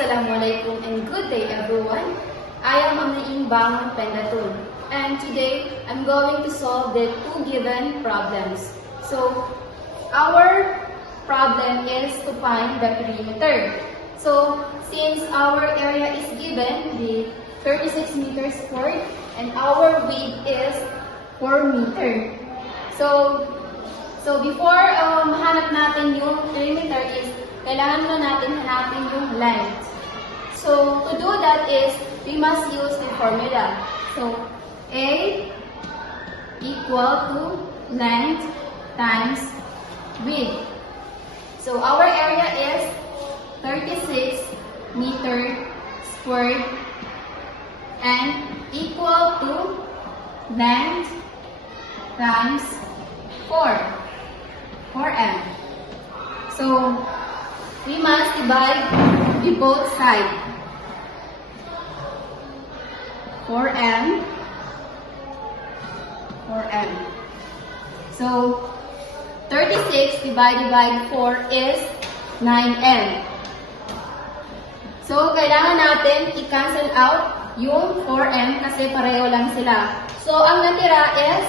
Assalamualaikum and good day everyone. I am Amain Bangon Pendatun and today I'm going to solve the two given problems. So our problem is to find the perimeter. So since our area is given the 36 meters squared and our width is 4 meter. So before mahanap natin yung perimeter is kailangan muna natin hanapin yung length. So to do that is we must use the formula. So A equal to length times width. So our area is 36 meter squared and equal to length times 4m. So we must divide the both sides. 4m. So 36 divided by 4 is 9m. So kailangan natin i-cancel out yung 4m kasi pareho lang sila. So ang natira is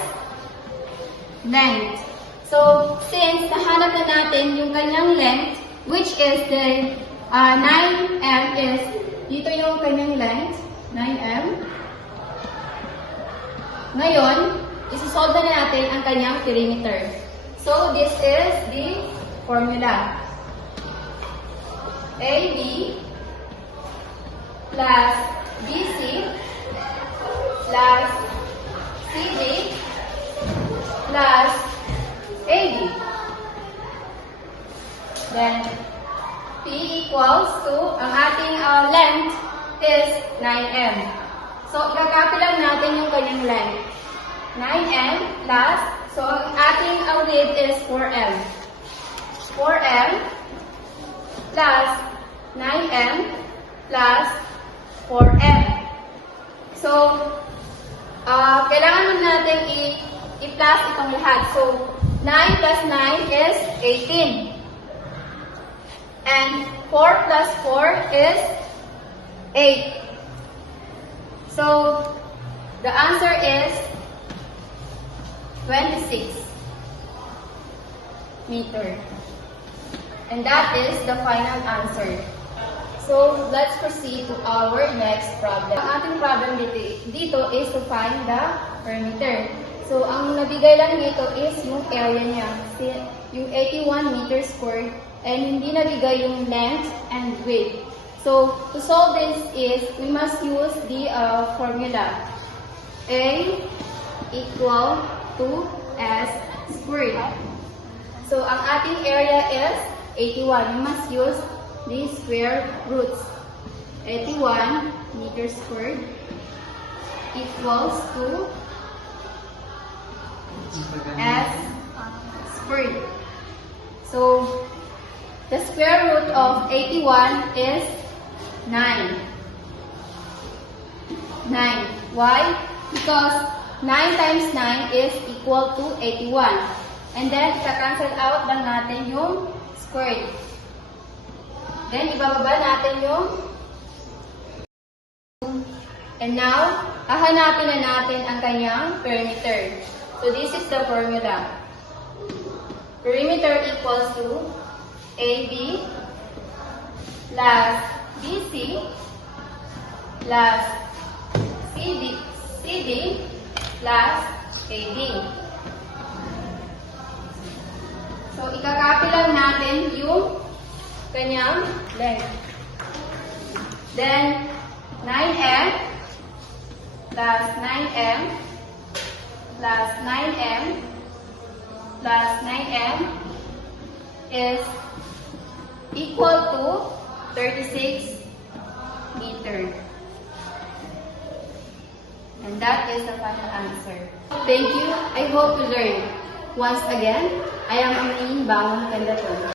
length. So since nahanap na natin yung kanyang length, which is the 9m is, dito yung kanyang length, 9m. Ngayon, isusolve na natin ang kanyang perimeter. So, this is the formula. AB plus BC plus CD plus AD. Then, P equals to, ang ating length is 9m. So, ikakopy lang natin yung kanyang length. 9m plus, so ang ating width is 4m. 4m plus 9m plus 4m. So, kailangan nun natin i-plus itong lahat. So, 9 plus 9 is 18. And 4 plus 4 is 8. So, the answer is 26 meter. And that is the final answer. So, let's proceed to our next problem. Ang ating problem dito is to find the perimeter. So, ang nabigay lang dito is yung area niya. Yung 81 meters squared. And hindi nabigay yung length and width. So, to solve this is, we must use the formula. A equal to S squared. So, ang ating area is 81. We must use the square roots. 81 meters squared equals to S squared. So, the square root of 81 is 9. 9. Why? Because 9 times 9 is equal to 81. And then, ika-cancel out lang natin yung squared. Then, ibababa natin yung. And now, hahanapin na natin ang kanyang perimeter. So, this is the formula. Perimeter equals to AB plus BC plus CD plus AD. So, ikakopy lang natin yung kanyang length. Then, 9m plus 9m plus 9m plus 9m is equal to 36 meter. And that is the final answer. Thank you. I hope you learned. Once again, I am Amain Bangon Pendatun.